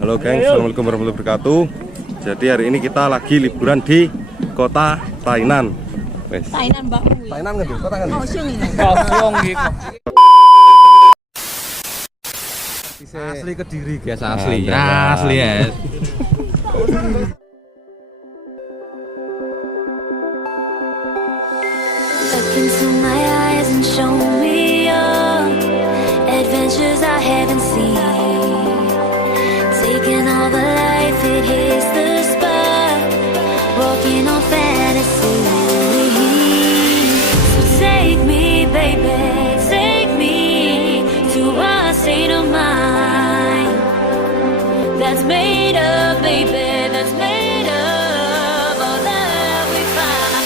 Halo geng, assalamualaikum warahmatullahi wabarakatuh. Jadi hari ini kita lagi liburan di kota Tainan. Tainan Mbak. Tainan kan? Kota kan? Kaohsiung ini. Kaohsiung gitu. Asli Kediri guys, asli. Asli ya. Look into my eyes and show me your adventures I haven't seen. Taking all the life, it hits the spot. Walking on fantasy. So take me, baby, take me to a state of mind that's made up, baby, that's made up all that we find.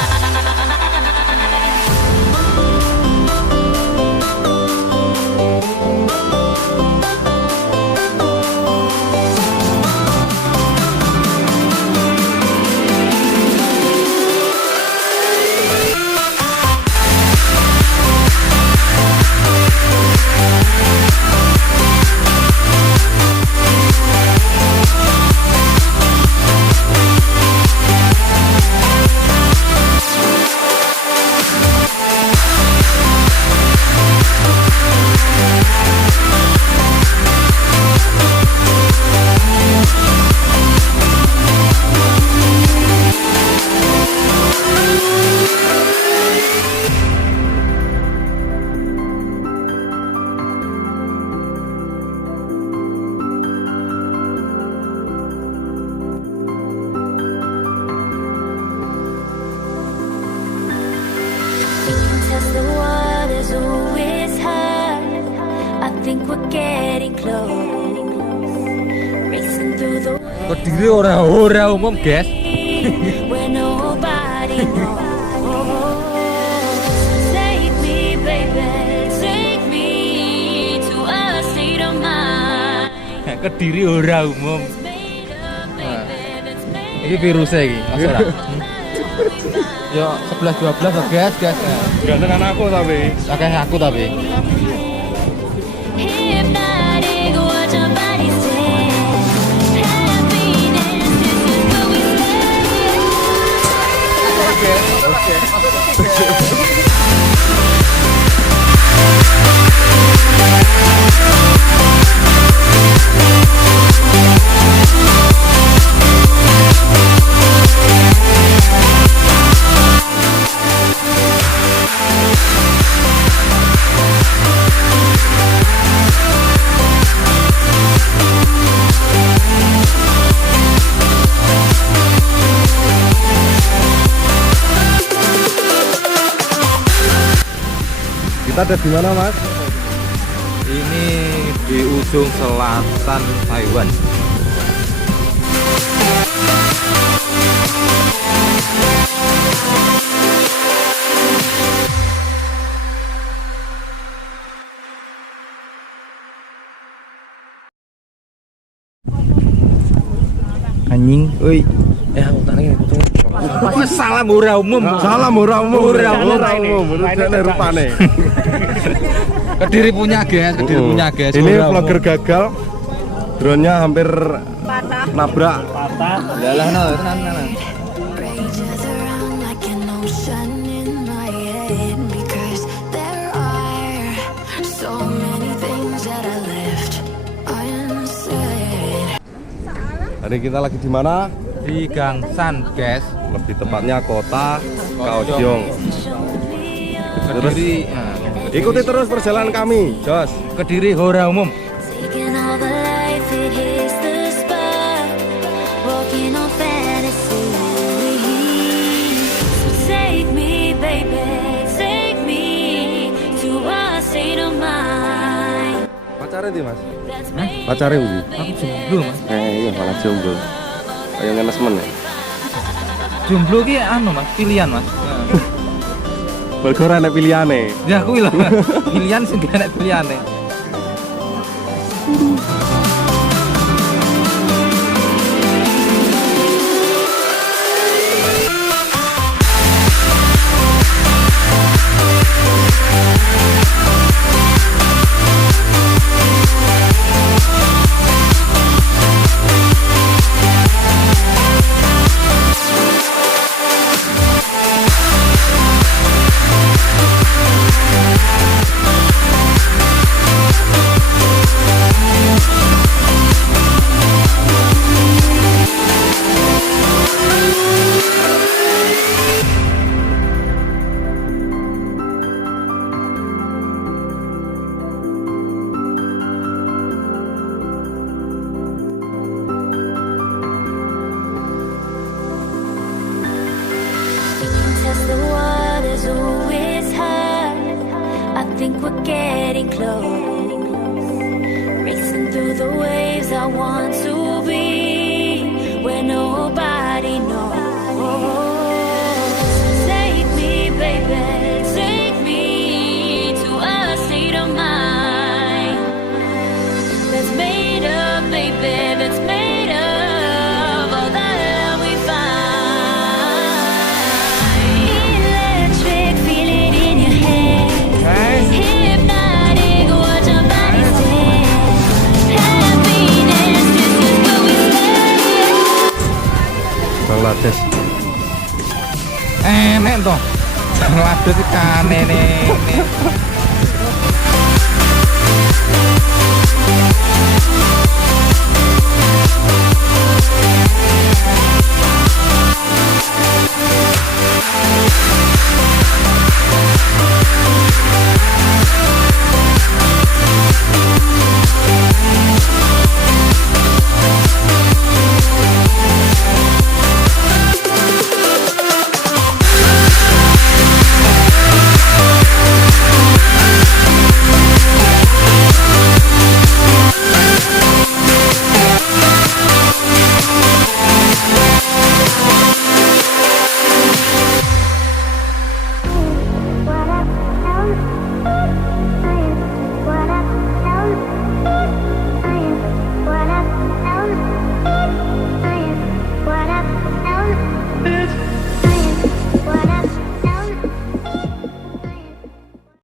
Test the waters, oh it's hard. I think we're getting close. Racing through the Kediri ora umum guys. where nobody knows. Take me, baby, take me to a state of mind. Kediri ora umum. Made up, baby, that's made Ini virusnya iki, Mas ora. Yo 11 12 guys. Gak dengan aku tapi. Oke aku tapi. hypnotic, watch your body say. Happiness, this is what we Kita ada di mana mas? Ini di ujung selatan Taiwan. Anjing, oi. Aku tanya gitu. Salam murah umum. Salam murah umum. Murah umum. Ini rupane. Kediri punya guys, Ini Murah vlogger umum. gagal. Drone-nya hampir nabrak. Yalah tenan. rage around like an ocean in my head. Because there are so many things that I left unsaid. Hari kita lagi di mana? Di Gangshan guys. Lebih tepatnya kota Kaohsiung. Kediri. Ikuti terus perjalanan kami, Jos. Kediri ora umum. Taking all the life, it hits the spot. Walking on fantasy. So take me, baby, take me to a state of mind Pacarnya di mas? that's made Pacarnya uji? Aku jomblo mas. Iya malah jomblo. Ayo ngenes men ya. Jomblo ki anu mas, pilihan mas. Mergo ora enek pilihane. Ya kuwi lah. Pilihan sing gak enek pilihane. getting close. Racing through the waves, I want to be where nobody knows. Take me, baby, take me to a state of mind that's made up, baby, that's made of all the love we find. Electric, feel it in your head. Hypnotic, watch our bodies dance. Happiness, this is what we say. Bangladesh. Enek toh. Bangladesh iki kane nih.